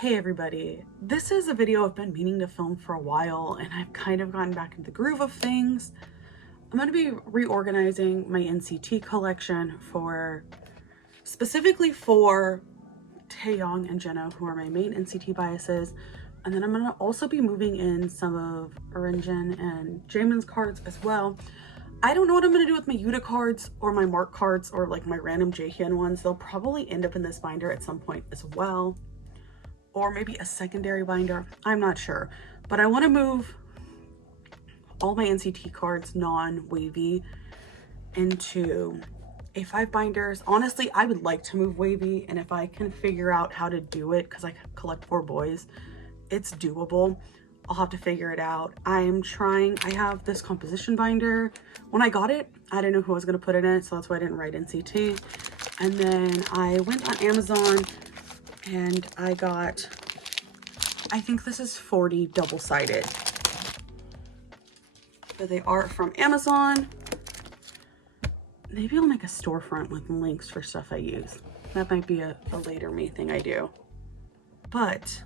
Hey everybody, this is a video I've been meaning to film for a while and I've kind of gotten back into the groove of things. I'm going to be reorganizing my NCT collection specifically for Taeyong and Jeno, who are my main NCT biases. And then I'm going to also be moving in some of Orinjin and Jaemin's cards as well. I don't know what I'm going to do with my Yuta cards or my Mark cards or like my random Jaehyun ones. They'll probably end up in this binder at some point as well. Or maybe a secondary binder, I'm not sure. But I want to move all my NCT cards non-wavy into A5 binders. Honestly, I would like to move wavy, and if I can figure out how to do it, because I collect 4 boys, it's doable. I'll have to figure it out. I have this composition binder. When I got it, I didn't know who I was going to put in it, so that's why I didn't write NCT. And then I went on Amazon and I got, I think this is 40 double-sided. So they are from Amazon. Maybe I'll make a storefront with links for stuff I use. That might be a later me thing I do. But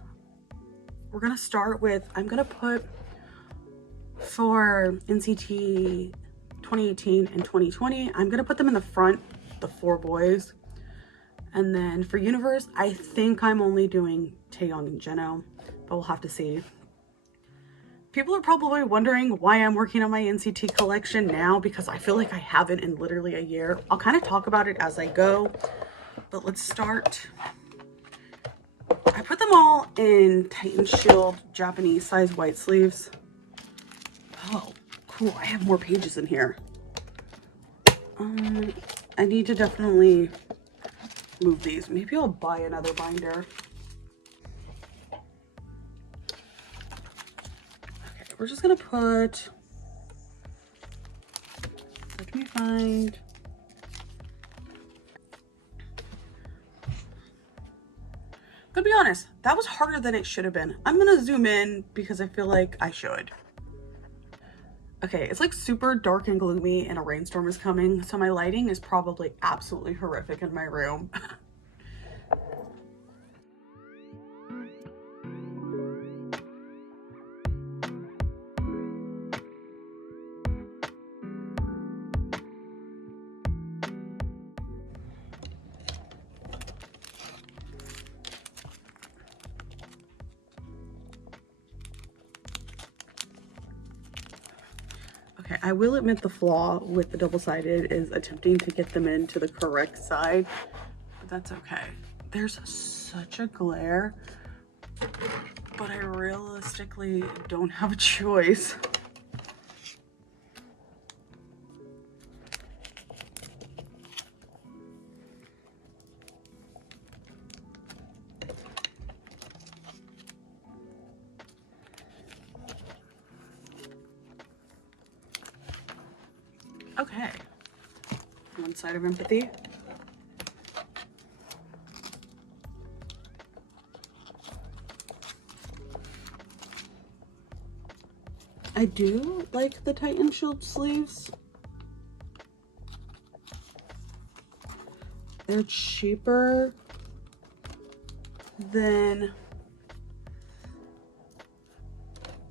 we're gonna start with, I'm gonna put for NCT 2018 and 2020, I'm gonna put them in the front, the 4 boys. And then for Universe, I think I'm only doing Taeyong and Jeno, but we'll have to see. People are probably wondering why I'm working on my NCT collection now, because I feel like I haven't in literally a year. I'll kind of talk about it as I go, but let's start. I put them all in Titan Shield Japanese size white sleeves. Oh, cool. I have more pages in here. I need to definitely move these. Maybe I'll buy another binder. Okay, we're just gonna put, let me find, to be honest, that was harder than it should have been. I'm gonna zoom in because I feel like I should. Okay, it's like super dark and gloomy and a rainstorm is coming, so my lighting is probably absolutely horrific in my room. Okay, I will admit the flaw with the double-sided is attempting to get them into the correct side, but that's okay. There's such a glare, but I realistically don't have a choice. Okay, one side of empathy. I do like the Titan Shield sleeves. They're cheaper than,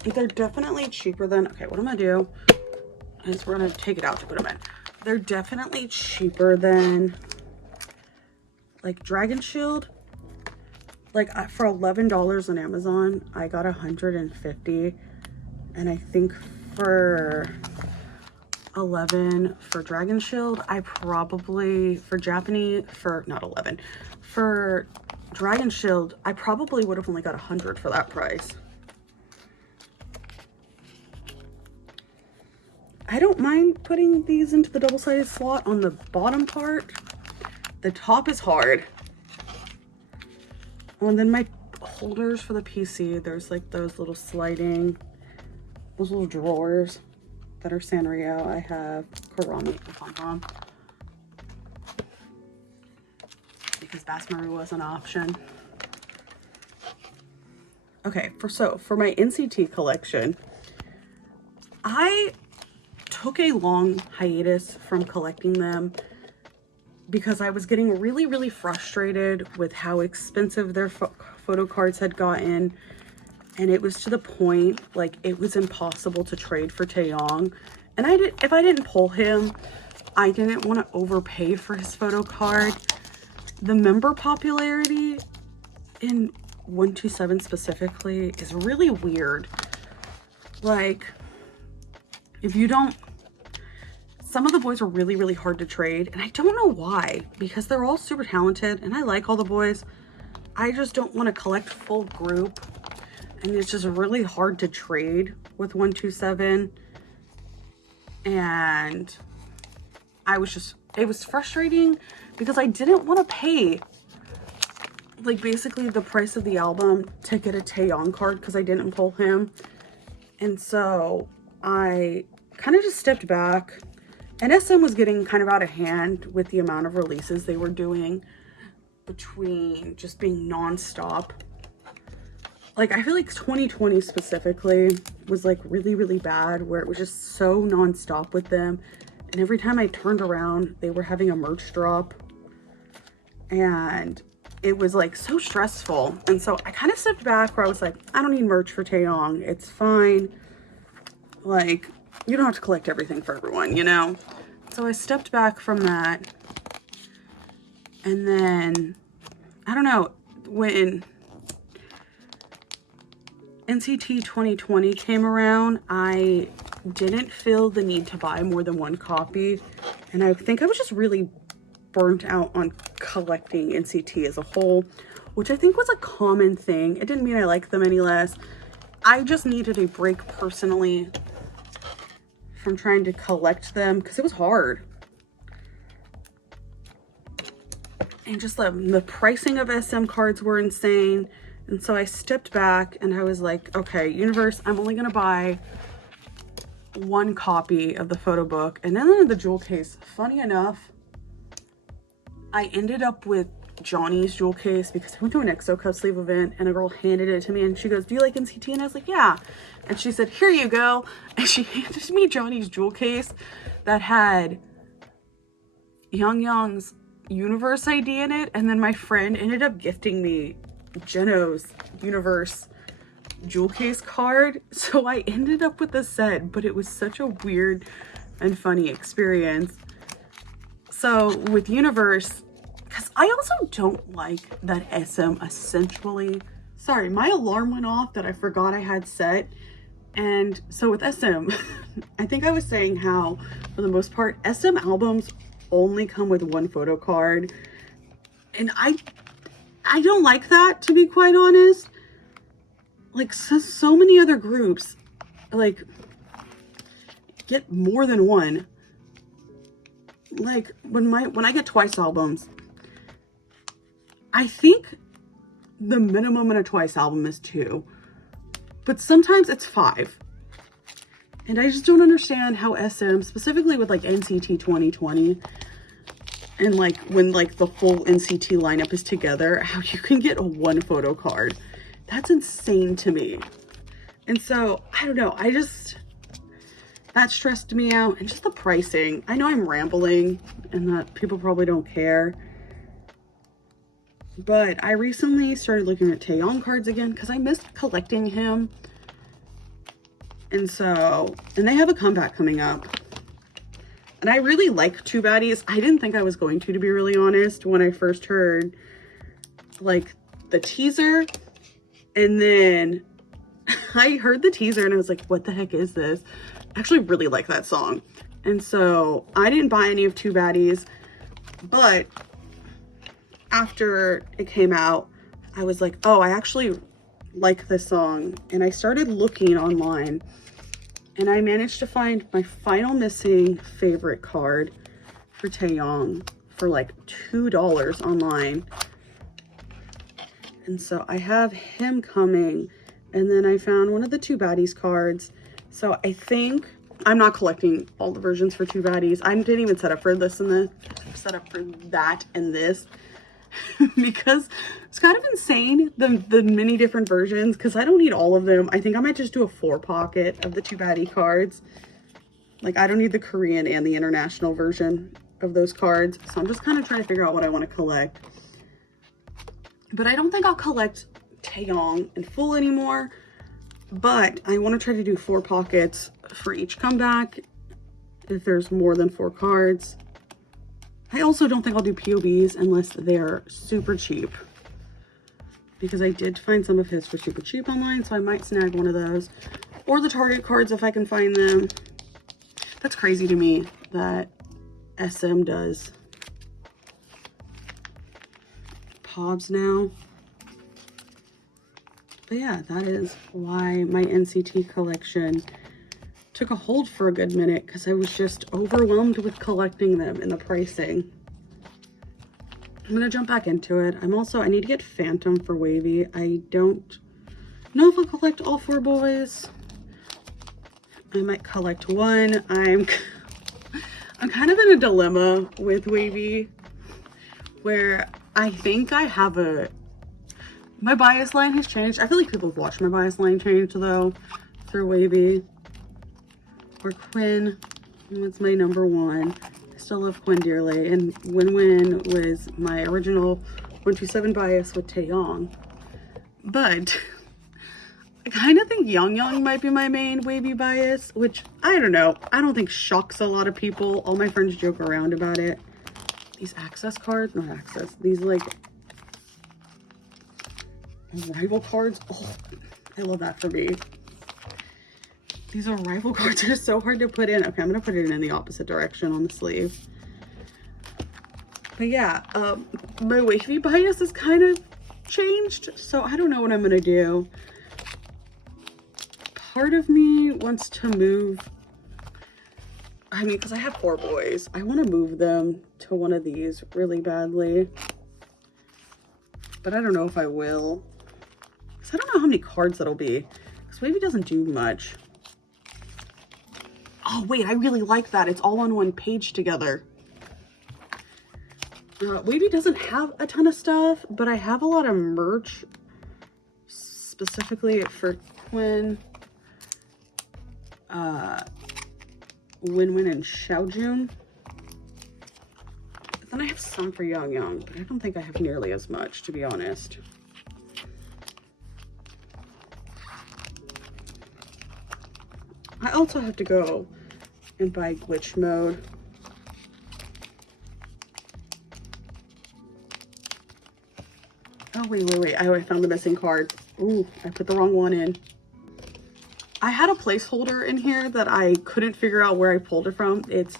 they're definitely cheaper than, okay, what I'm gonna do is we're gonna take it out to put them in. They're definitely cheaper than like Dragon Shield. Like for $11 on Amazon, I got 150, and I think for 11 for Dragon Shield, I probably for Dragon Shield, I probably would have only got 100 for that price. I don't mind putting these into the double-sided slot on the bottom part. The top is hard. Oh, and then my holders for the PC, there's like those little those little drawers that are Sanrio. I have Kurami Pom because Basmaru was an option. Okay, for my NCT collection, I took a long hiatus from collecting them because I was getting really, really frustrated with how expensive their photo cards had gotten. And it was to the point, like, it was impossible to trade for Taeyong. And if I didn't pull him, I didn't want to overpay for his photo card. The member popularity in 127 specifically is really weird. Like, if you don't, some of the boys are really, really hard to trade, and I don't know why, because they're all super talented and I like all the boys. I just don't want to collect full group, and it's just really hard to trade with 127. And it was frustrating because I didn't want to pay like basically the price of the album to get a Taeyong card because I didn't pull him. And so I kind of just stepped back, and SM was getting kind of out of hand with the amount of releases they were doing, between just being non-stop. Like, I feel like 2020 specifically was like really, really bad, where it was just so non-stop with them. And every time I turned around, they were having a merch drop, and it was like so stressful. And so I kind of stepped back, where I was like, I don't need merch for Taeyong. It's fine. Like, you don't have to collect everything for everyone, you know? So I stepped back from that. And then, I don't know, when NCT 2020 came around, I didn't feel the need to buy more than one copy. And I think I was just really burnt out on collecting NCT as a whole, which I think was a common thing. It didn't mean I liked them any less. I just needed a break personally from trying to collect them because it was hard. And just the pricing of SM cards were insane. And so I stepped back and I was like, okay, universe, I'm only gonna buy one copy of the photo book. And then the jewel case, funny enough, I ended up with Johnny's jewel case because I went to an EXO Cup sleeve event and a girl handed it to me and she goes, do you like NCT? And I was like, yeah. And she said, here you go. And she handed me Johnny's jewel case that had Young's universe ID in it. And then my friend ended up gifting me Jeno's universe jewel case card. So I ended up with a set, but it was such a weird and funny experience. So with universe, because I also don't like that SM essentially, sorry, my alarm went off that I forgot I had set. And so with SM, I think I was saying how, for the most part, SM albums only come with one photo card. And I don't like that, to be quite honest. Like, so many other groups, like, get more than one. Like, when I get Twice albums, I think the minimum in a Twice album is 2, but sometimes it's 5. And I just don't understand how SM, specifically with like NCT 2020, and like when like the full NCT lineup is together, how you can get a one photo card. That's insane to me. And so, I don't know, that stressed me out. And just the pricing. I know I'm rambling and that people probably don't care, but I recently started looking at Taeyong cards again because I missed collecting him. And they have a comeback coming up. And I really like Two Baddies. I didn't think I was going to be really honest, when I first heard like the teaser. And then I heard the teaser and I was like, what the heck is this? I actually really like that song. And so I didn't buy any of Two Baddies, but after it came out, I was like, oh, I actually like this song. And I started looking online and I managed to find my final missing favorite card for Taeyong for like $2 online. And so I have him coming, and then I found one of the Two Baddies cards. So I think I'm not collecting all the versions for Two Baddies. I didn't even set up for this and this. I set up for that and this because it's kind of insane, the many different versions, because I don't need all of them. I think I might just do a 4-pocket of the Two Baddie cards. Like, I don't need the Korean and the international version. of those cards. So I'm just kind of trying to figure out what I want to collect. But I don't think I'll collect taeyong in full anymore. But I want to try to do 4 pockets for each comeback if there's more than 4 cards. I also don't think I'll do POBs unless they're super cheap, because I did find some of his for super cheap online, so I might snag one of those. Or the Target cards if I can find them. That's crazy to me that SM does POBs now. But yeah, that is why my NCT collection took a hold for a good minute, because I was just overwhelmed with collecting them and the pricing. I'm gonna jump back into it. I need to get Phantom for Wavy. I don't know if I'll collect all 4 boys. I might collect one. I'm kind of in a dilemma with Wavy, where I think I have my bias line has changed. I feel like people have watched my bias line change though through Wavy. Or Quinn, that's my number 1. I still love Quinn dearly. And Win was my original 127 bias with Taeyong. But I kind of think Young might be my main Wavy bias, which I don't know. I don't think shocks a lot of people. All my friends joke around about it. These access cards, not access, these like rival cards. Oh, I love that for me. These arrival cards are so hard to put in. Okay, I'm gonna put it in the opposite direction on the sleeve. But yeah, my Wavy bias has kind of changed, so I don't know what I'm gonna do. Part of me wants to move, I mean, because I have 4 boys. I want to move them to one of these really badly. But I don't know if I will. Because I don't know how many cards that'll be. Because Wavy doesn't do much. Oh, wait, I really like that. It's all on one page together. Wavy doesn't have a ton of stuff, but I have a lot of merch. Specifically for Quinn, Win and Xiaojun. But then I have some for Young, but I don't think I have nearly as much, to be honest. I also have to go and buy glitch mode. Oh, wait. I found the missing card. Ooh, I put the wrong one in. I had a placeholder in here that I couldn't figure out where I pulled it from. It's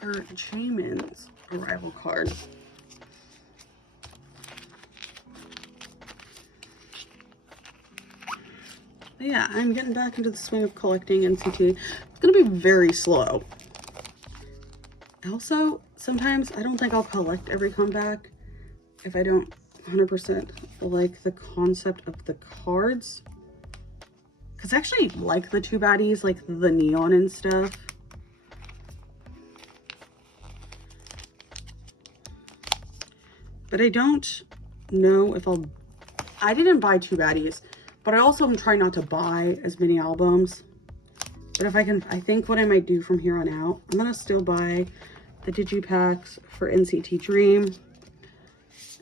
for Jaemin's arrival card. But yeah, I'm getting back into the swing of collecting NCT. It's gonna be very slow. Also, sometimes I don't think I'll collect every comeback if I don't 100% like the concept of the cards. Because I actually like the 2 baddies, like the neon and stuff. But I don't know if I didn't buy 2 baddies, but I also am trying not to buy as many albums. But if I can, I think what I might do from here on out, I'm going to still buy the digipacks for NCT Dream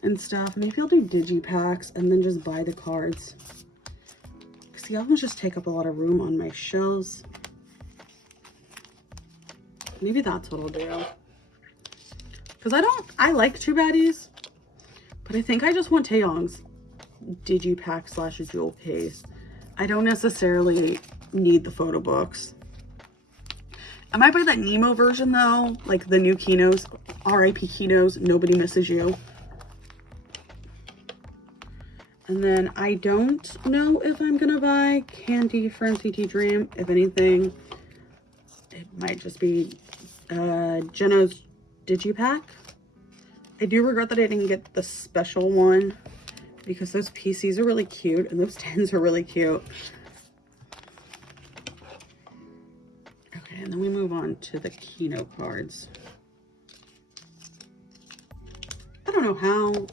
and stuff. Maybe I'll do digipacks and then just buy the cards. Because the albums just take up a lot of room on my shelves. Maybe that's what I'll do. Because I like 2 baddies, but I think I just want Taeyong's digipack / jewel case. I don't necessarily need the photo books. I might buy that Nemo version though, like the new Kinos, RIP Kinos, Nobody Misses You. And then I don't know if I'm gonna buy Candy for NCT Dream. If anything, it might just be Jeno's digipack. I do regret that I didn't get the special one because those PCs are really cute and those 10s are really cute. Okay, and then we move on to the Kino cards. I don't know how.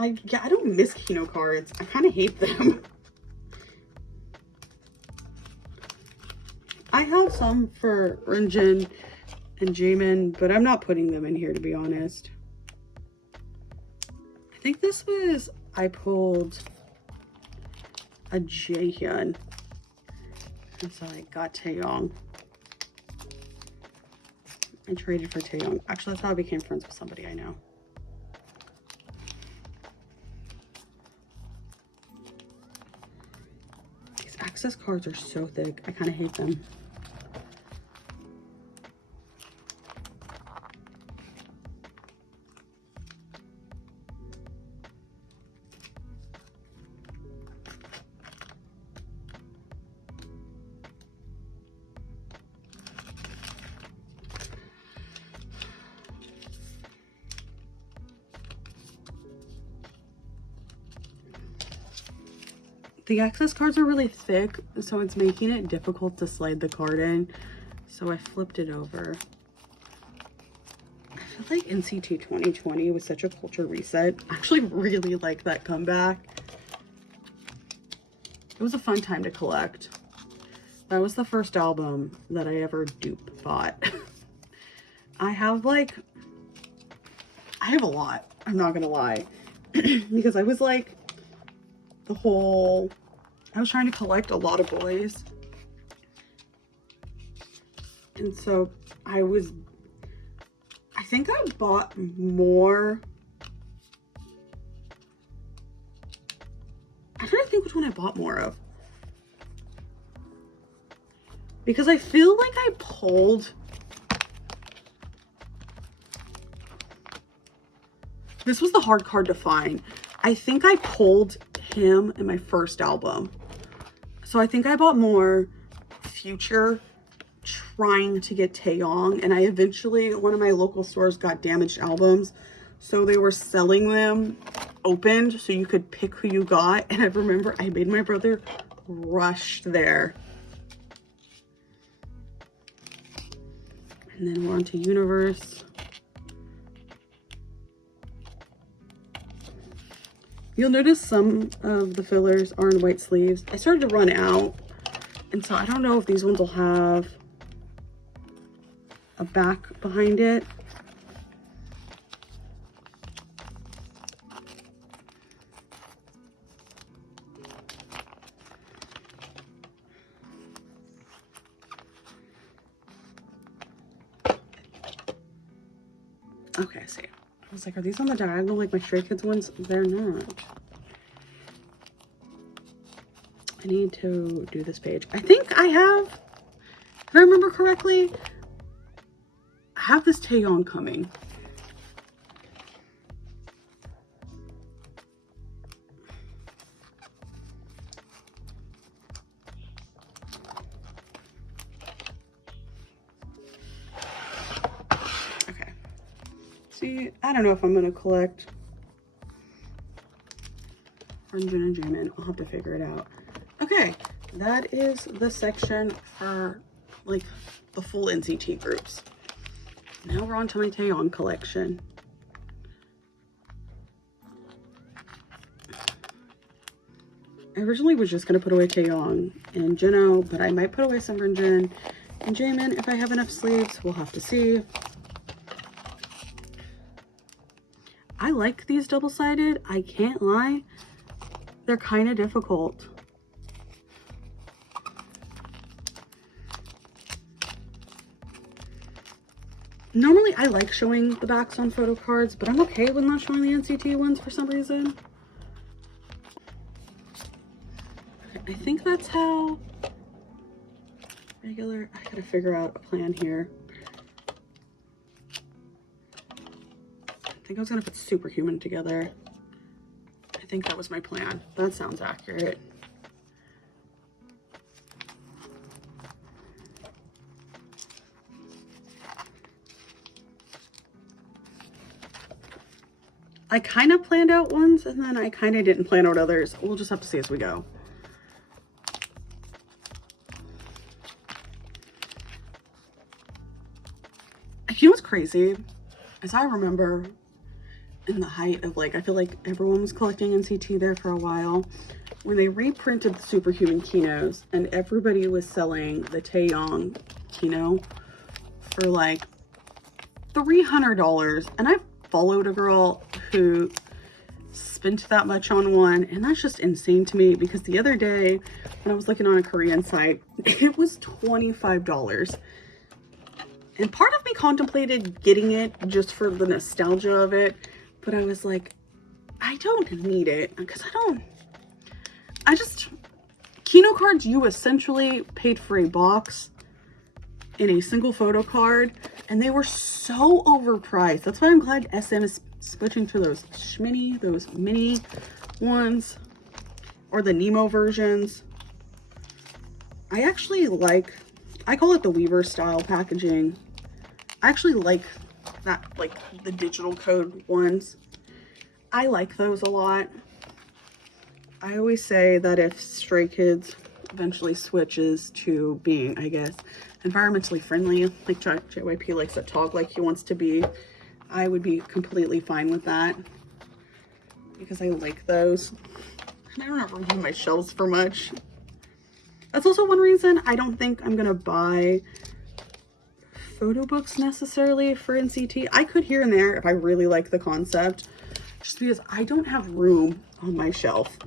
I don't miss Kino cards. I kind of hate them. I have some for Rinjin and Jaemin, but I'm not putting them in here, to be honest. I think this was, I pulled a Jaehyun, and so I got Taeyong. I traded for Taeyong. Actually, that's how I became friends with somebody I know. These access cards are so thick. I kind of hate them. The access cards are really thick, so it's making it difficult to slide the card in. So I flipped it over. I feel like NCT 2020 was such a culture reset. I actually really like that comeback. It was a fun time to collect. That was the first album that I ever dupe bought. I have a lot, I'm not gonna lie. Because I was like, I was trying to collect a lot of boys. And so I think I bought more. I'm trying to think which one I bought more of. Because I feel like I pulled. This was the hard card to find. I think I pulled him in my first album. So I think I bought more Future trying to get Taeyong, and I eventually, one of my local stores got damaged albums, so they were selling them opened so you could pick who you got. And I remember I made my brother rush there. And then we're on to Universe. You'll notice some of the fillers are in white sleeves. I started to run out, and so I don't know if these ones will have a back behind it. Okay, I see. I was like, are these on the diagonal like my Stray Kids ones? They're not. I need to do this page. I think I have, if I remember correctly, I have this Taeyong coming. Okay. See, I don't know if I'm going to collect Rinjin and Jaemin. I'll have to figure it out. Okay, that is the section for like the full NCT groups. Now we're on to my Taeyong collection. I originally was just going to put away Taeyong and Jeno, but I might put away some Rinjin and Jaemin if I have enough sleeves. We'll have to see. I like these double-sided. I can't lie. They're kind of difficult. Normally, I like showing the backs on photo cards, but I'm okay with not showing the NCT ones for some reason. Okay, I think that's how regular. I gotta figure out a plan here. I think I was gonna put Superhuman together. I think that was my plan. That sounds accurate. I kind of planned out ones, and then I kind of didn't plan out others. We'll just have to see as we go. You know what's crazy? As I remember, in the height of like, I feel like everyone was collecting NCT there for a while. when they reprinted the Superhuman Kinos and everybody was selling the taeyong kino for like $300, and I followed a girl who spent that much on one, and that's just insane to me, because the other day when I was looking on a Korean site, it was $25, and part of me contemplated getting it just for the nostalgia of it, but I was like, I don't need it, because Kino cards, you essentially paid for a box in a single photo card, and they were so overpriced. That's why I'm glad SM is switching to those those mini ones, or the Nemo versions. I actually like, I call it the Weaver style packaging. I actually like that, like the digital code ones. I like those a lot. I always say that if Stray Kids eventually switches to being, I guess, environmentally friendly, like JYP likes to talk like he wants to be, I would be completely fine with that, because I like those. And I don't ever use my shelves for much. That's also one reason I don't think I'm gonna buy photo books necessarily for NCT. I could here and there if I really like the concept, just because I don't have room on my shelf.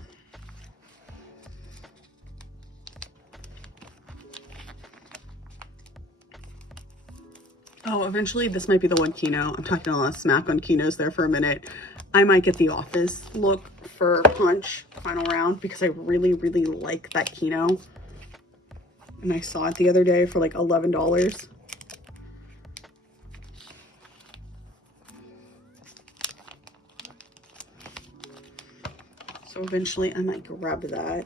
Oh, eventually this might be the one kino. I'm talking a lot of smack on kinos there for a minute. I might get the Office look for Punch Final Round, because I really, really like that kino. And I saw it the other day for like $11. So eventually I might grab that.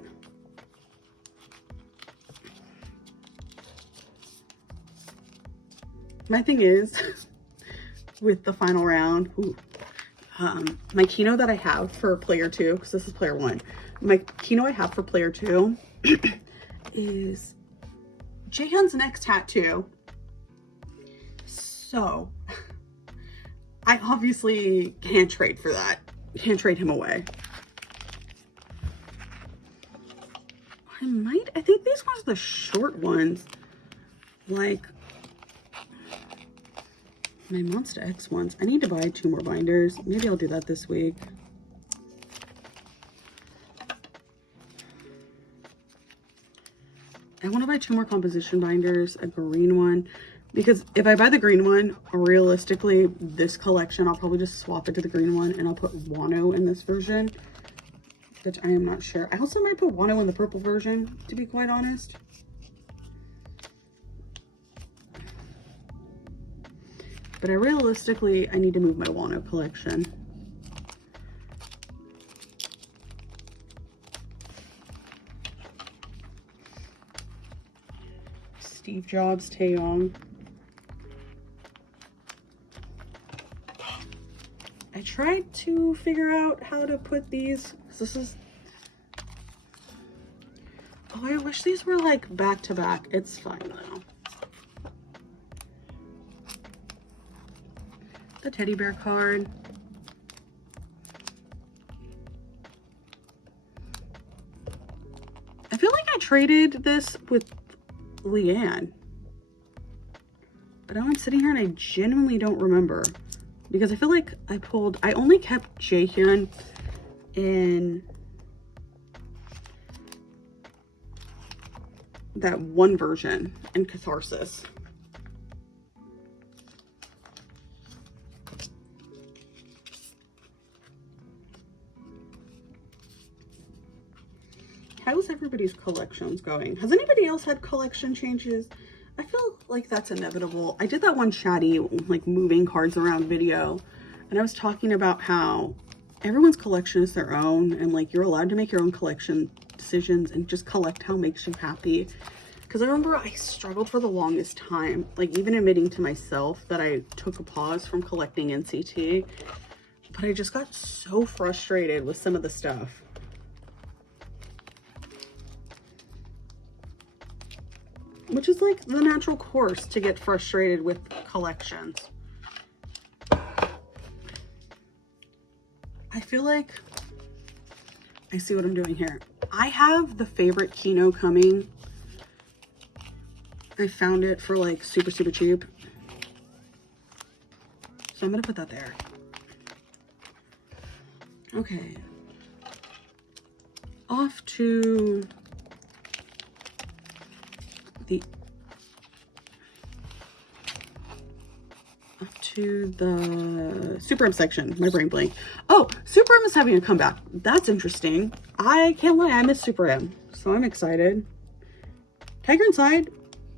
My thing is, with the Final Round, my kino that I have for player 2, because this is player 1, my kino I have for player 2 is Jaehyun's next tattoo. So I obviously can't trade for that. Can't trade him away. I think these ones are the short ones, like my Monster X ones. I need to buy 2 more binders. Maybe I'll do that this week. I want to buy 2 more composition binders, a green one, because if I buy the green one, realistically, this collection, I'll probably just swap it to the green one, and I'll put Wano in this version, which I am not sure. I also might put Wano in the purple version, to be quite honest. But I need to move my Wano collection. Steve Jobs, Taeyong. I tried to figure out how to put these, because this is, oh, I wish these were like back to back. It's fine though. The teddy bear card. I feel like I traded this with Leanne, but now I'm sitting here and I genuinely don't remember, because I feel like I only kept Jaehyun in that one version in Catharsis. How's everybody's collections going? Has anybody else had collection changes? I feel like that's inevitable. I did that one chatty, like moving cards around video, and I was talking about how everyone's collection is their own, and like you're allowed to make your own collection decisions and just collect how makes you happy. Because I remember I struggled for the longest time, like even admitting to myself that I took a pause from collecting NCT, but I just got so frustrated with some of the stuff. Which is like the natural course to get frustrated with collections. I feel like I see what I'm doing here. I have the favorite jeno coming. I found it for like super cheap. So I'm gonna put that there. Okay. Off to the Super M section. My brain blank. Oh, Super M is having a comeback. That's interesting. I can't lie, I miss Super M, so I'm excited. Tiger Inside,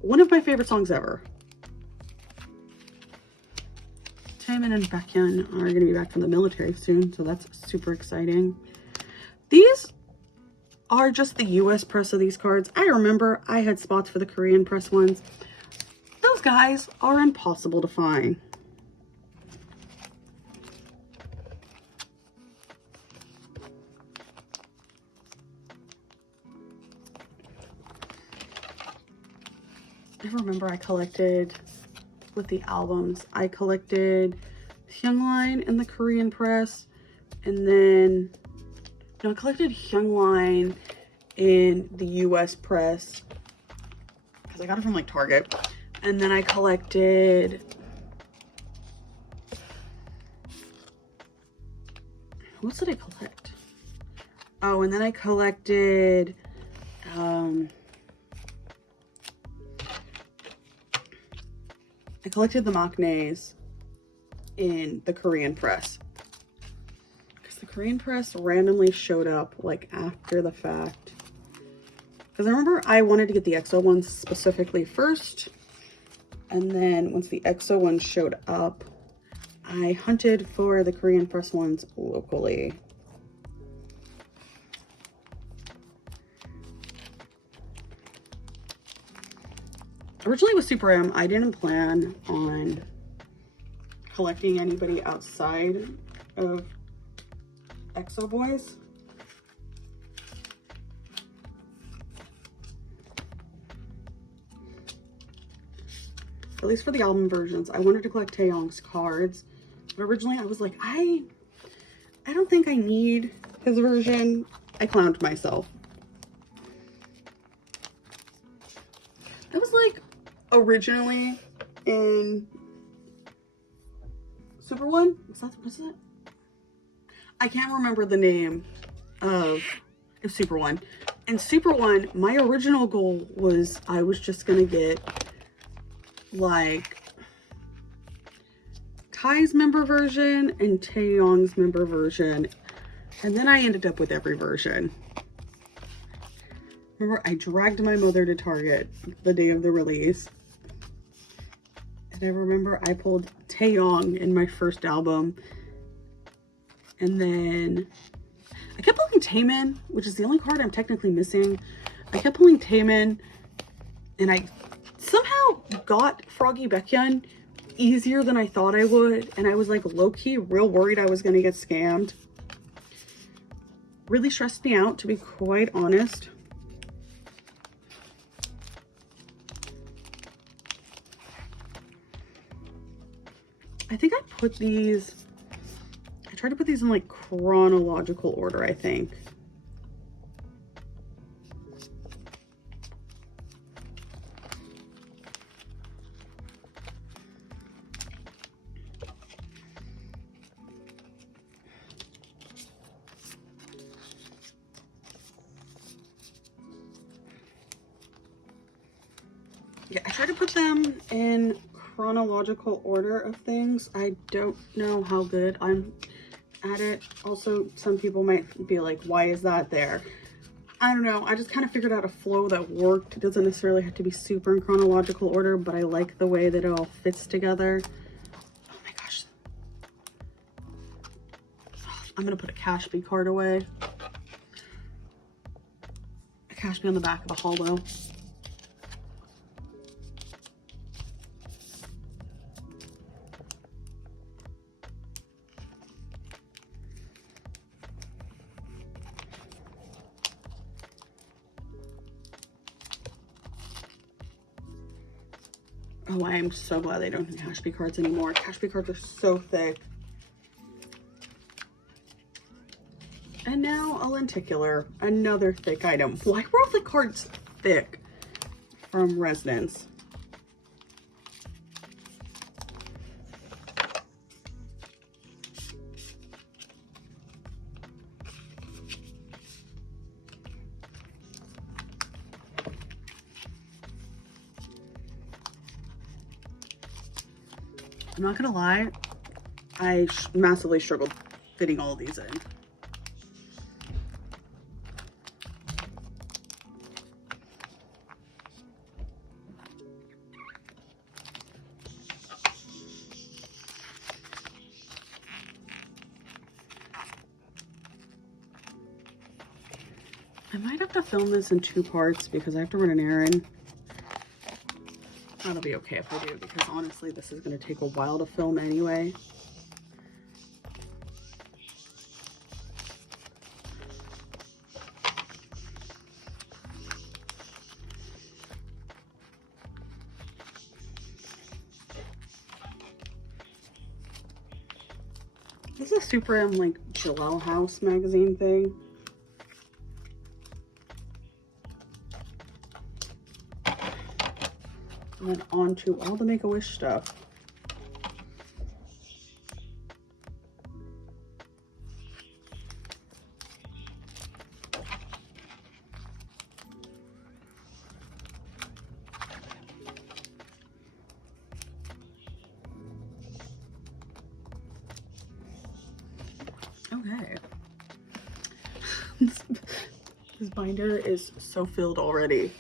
one of my favorite songs ever. Taemin and Baekhyun are going to be back from the military soon, so that's super exciting. These are just the US press of these cards. I remember I had spots for the Korean press ones. Those guys are impossible to find. I remember I collected, with the albums, I collected Hyungline in the Korean press, and then, no, I collected Hyungline in the US press, because I got it from like Target, and then I collected, what did I collect? Oh, and then I collected, the maknaes in the Korean press, because the Korean press randomly showed up like after the fact, because I remember I wanted to get the EXO ones specifically first, and then once the EXO ones showed up, I hunted for the Korean press ones locally. Originally with Super M, I didn't plan on collecting anybody outside of EXO boys. At least for the album versions, I wanted to collect Taeyong's cards. But originally I was like, I don't think I need his version. I clowned myself. That was like originally in Super One. What's that? I can't remember the name of Super One. In Super One, my original goal was I was just gonna get like Kai's member version and Taeyong's member version, and then I ended up with every version. Remember, I dragged my mother to Target the day of the release. And I remember I pulled Taeyong in my first album. And then I kept pulling Taemin, which is the only card I'm technically missing. I kept pulling Taemin, and I somehow got Froggy Baekhyun easier than I thought I would. And I was like low-key real worried I was going to get scammed. Really stressed me out, to be quite honest. I think I put these, I tried to put these in like chronological order, I think. Yeah, I tried to put them in chronological order of things. I don't know how good I'm at it. Also, some people might be like, why is that there? I don't know. I just kind of figured out a flow that worked. It doesn't necessarily have to be super in chronological order, but I like the way that it all fits together. Oh my gosh. I'm gonna put a Cashby card away. A Cashby on the back of a holo. Oh, I am so glad they don't do Cashby cards anymore. Cashby cards are so thick. And now a lenticular, another thick item. Why were all the cards thick from Residence? I'm not gonna lie, I massively struggled fitting all of these in. I might have to film this in 2 parts because I have to run an errand. That'll be okay if I do, because honestly, this is going to take a while to film anyway. This is a Super M like Jalel House magazine thing. And then on to all the Make-A-Wish stuff. Okay. This binder is so filled already.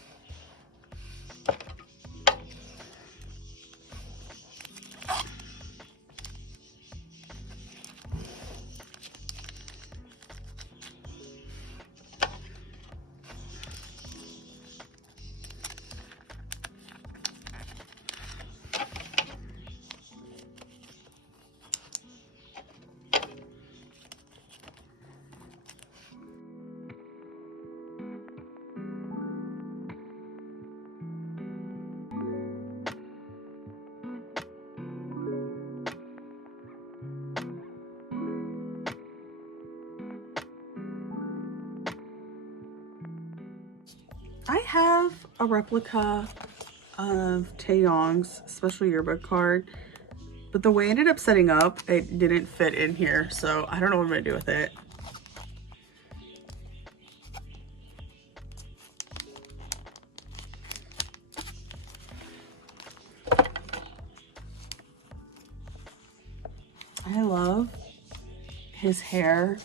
I have a replica of Taeyong's special yearbook card, but the way I ended up setting up, it didn't fit in here, so I don't know what I'm gonna do with it. I love his hair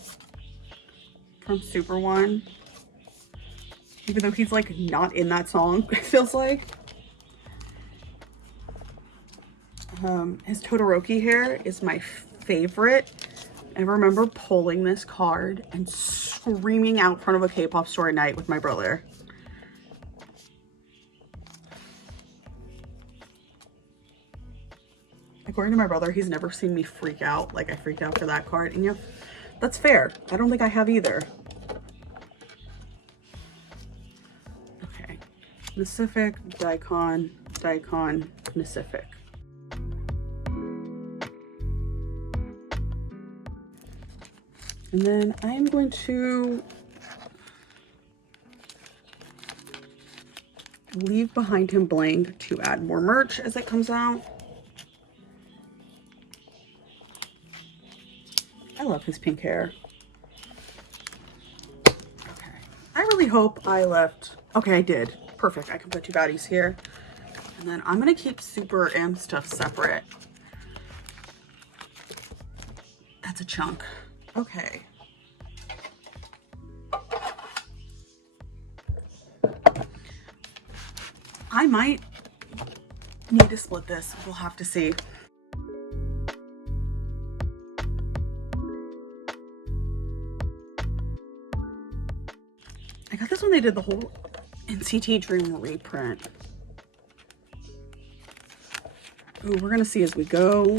from Super One. Even though he's like not in that song, it feels like. His Todoroki hair is my favorite. I remember pulling this card and screaming out in front of a K-pop store at night with my brother. According to my brother, he's never seen me freak out like I freaked out for that card. And yeah, that's fair. I don't think I have either. Pacific, Daikon, Daikon, Pacific. And then I am going to leave behind him blank to add more merch as it comes out. I love his pink hair. Okay. I really hope I left. Okay, I did. Perfect. I can put 2 baddies here. And then I'm going to keep Super M stuff separate. That's a chunk. Okay. I might need to split this. We'll have to see. I got this when they did the whole NCT Dream reprint. Ooh, we're gonna see as we go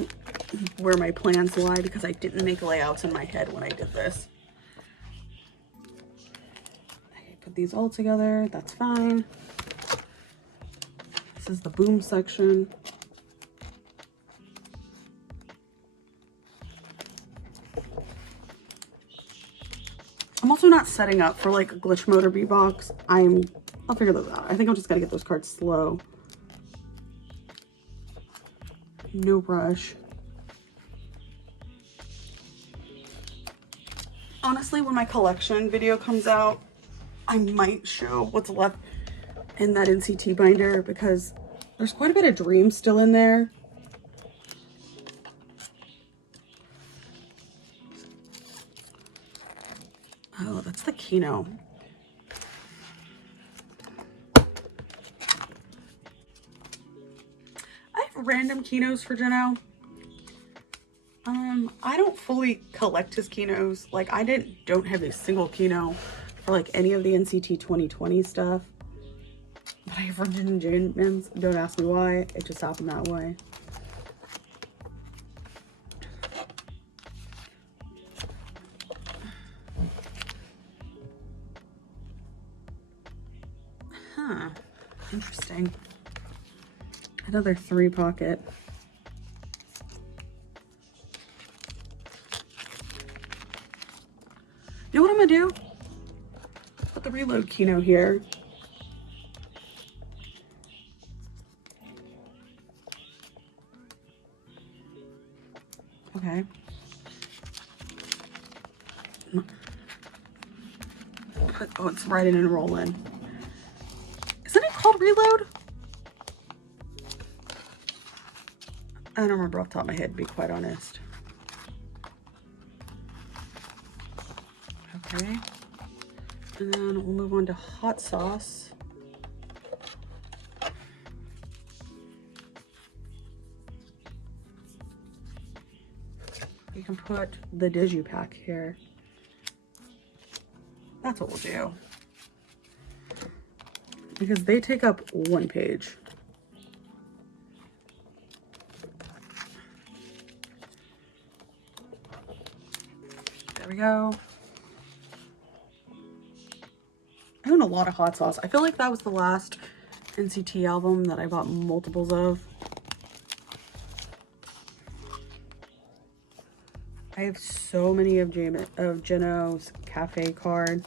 where my plans lie because I didn't make layouts in my head when I did this. I put these all together, that's fine. This is the boom section. I'm also not setting up for like glitch mode or beatbox. I'll figure those out. I think I'm just gonna get those cards slow. No rush. Honestly, when my collection video comes out, I might show what's left in that NCT binder because there's quite a bit of dreams still in there. Oh, that's the Kino. I have random Kinos for Jeno. I don't fully collect his Kinos. Like, I don't have a single Kino for like any of the NCT 2020 stuff. But I have Renjin and Jamin's. Don't ask me why. It just happened that way. Huh. Interesting. Another 3-pocket. You know what I'm gonna do? Put the reload Kino here. Okay. Oh, it's right in and roll in. Isn't it called reload? I don't remember off the top of my head, to be quite honest. Okay. And then we'll move on to hot sauce. You can put the digipack here. That's what we'll do. Because they take up 1 page. There we go. I own a lot of hot sauce. I feel like that was the last NCT album that I bought multiples of. I have so many of Jeno's cafe card.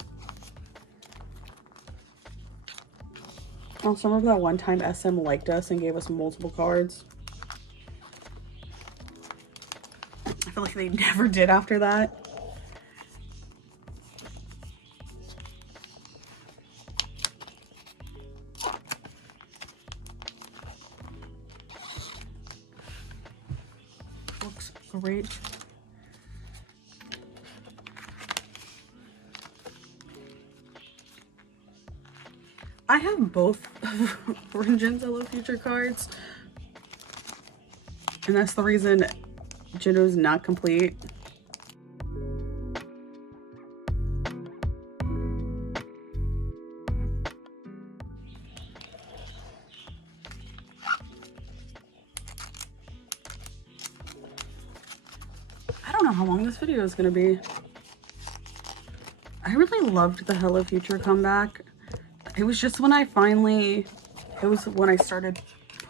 I also remember that one time SM liked us and gave us multiple cards. I feel like they never did after that. Looks great. I have both Renjin's Hello Future cards, and that's the reason Jeno's not complete. I don't know how long this video is going to be. I really loved the Hello Future comeback. It was just when I started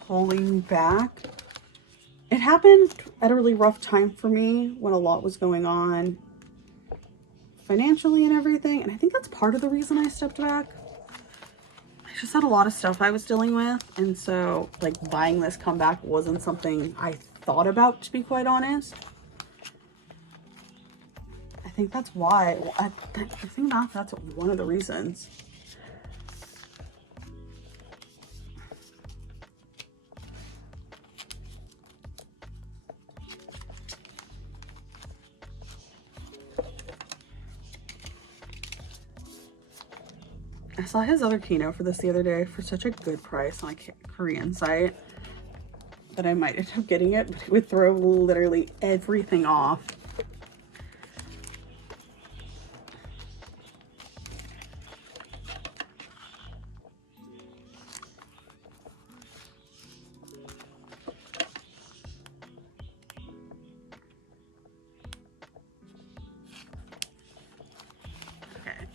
pulling back. It happened at a really rough time for me when a lot was going on financially and everything. And I think that's part of the reason I stepped back. I just had a lot of stuff I was dealing with. And so like buying this comeback wasn't something I thought about, to be quite honest. I think that's why. I think that's one of the reasons. I saw his other Kino for this the other day for such a good price on a Korean site that I might end up getting it, but it would throw literally everything off.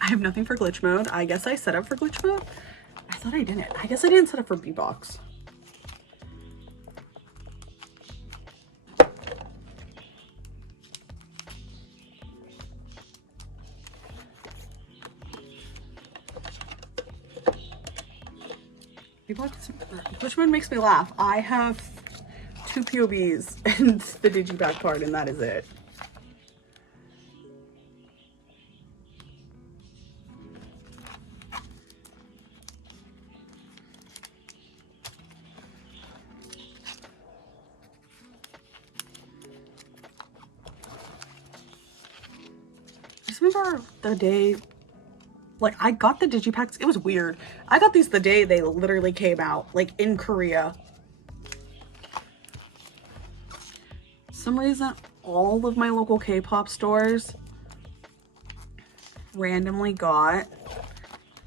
I have nothing for glitch mode. I guess I set up for glitch mode. I thought I didn't. I guess I didn't set up for beatbox. Which one makes me laugh? I have 2 POBs and the digipack card, and that is it. I just remember the day, like, I got the digipacks. It was weird. I got these the day they literally came out, like, in Korea. For some reason, all of my local K-pop stores randomly got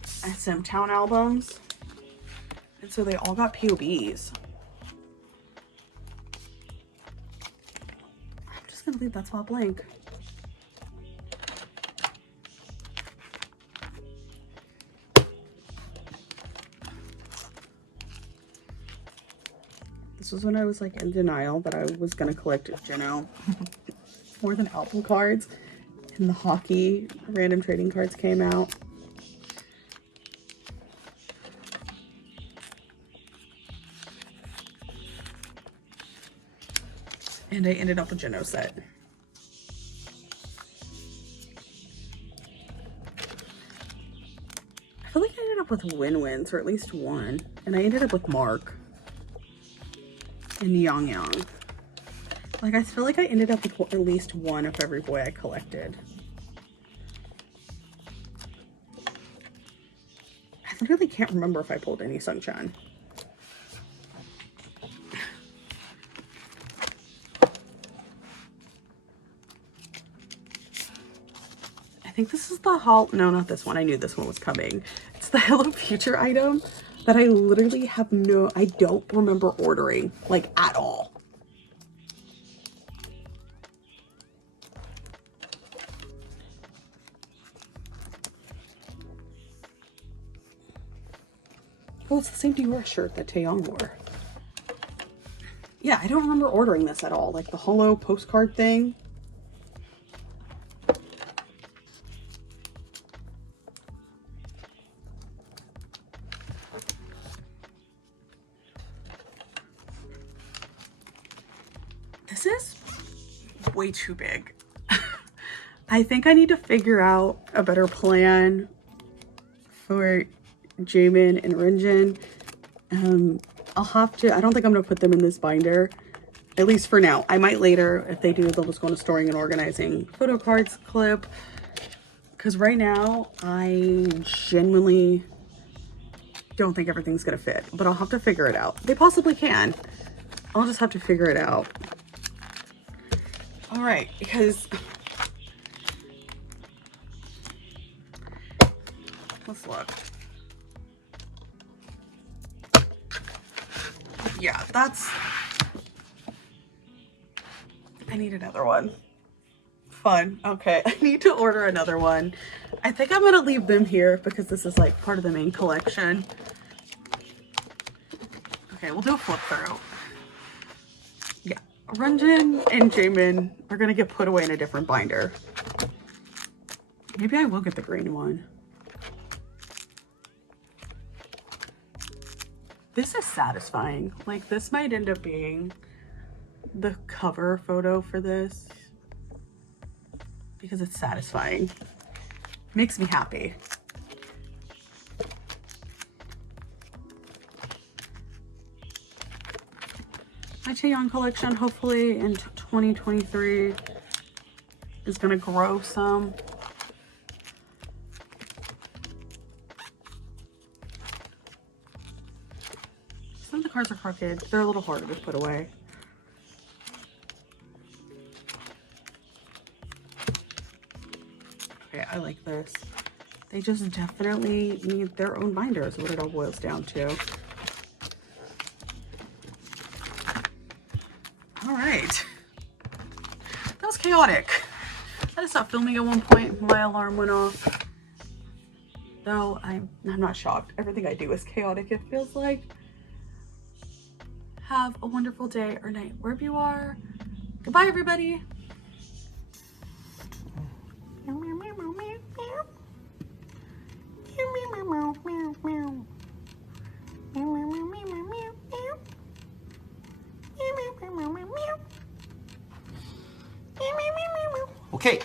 SM Town albums, and so they all got POBs. I'm just gonna leave that spot blank. This was when I was like in denial that I was gonna collect jeno more than album cards, and the hockey random trading cards came out. And I ended up with jeno set. I feel like I ended up with win-wins, or at least one. And I ended up with Mark and Yang. Like, I feel like I ended up with at least one of every boy I collected. I literally can't remember if I pulled any Sunshine. I think this is the no, not this one. I knew this one was coming. It's the Hello Future item that I literally have I don't remember ordering, like, at all. Oh, it's the same Dior shirt that Taeyong wore. Yeah, I don't remember ordering this at all. Like the holo postcard thing. This is way too big. I think I need to figure out a better plan for Jaemin and Renjin. I'll have to, I don't think I'm gonna put them in this binder, at least for now. I might later. If they do, they'll just go into storing and organizing photo cards clip. Because right now, I genuinely don't think everything's gonna fit, but I'll have to figure it out. They possibly can. I'll just have to figure it out. All right, because let's look. Yeah, that's, I need another one. Fun. Okay, I need to order another one. I think I'm gonna leave them here because this is like part of the main collection. Okay, we'll do a flip through. Yeah, Renjin and Jaemin are gonna get put away in a different binder. Maybe I will get the green one. This is satisfying. Like, this might end up being the cover photo for this because it's satisfying. Makes me happy. My Taeyong collection, hopefully in 2023, is gonna grow some. Some of the cards are crooked. They're a little harder to put away. Okay, I like this. They just definitely need their own binder is what it all boils down to. All right. That was chaotic. I just stopped filming at one point. My alarm went off. Though I'm not shocked. Everything I do is chaotic, it feels like. Have a wonderful day or night wherever you are. Goodbye, everybody. Meow, meow, meow, meow, meow. Meow, meow, meow. Okay.